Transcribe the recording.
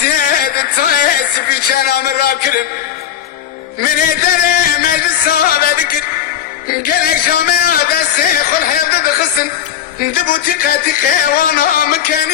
سید تایس بیچارم را کرد من در مجلس آبادی Gerek camiada şeyhul hep bıksın Dibu tika tika vana mıken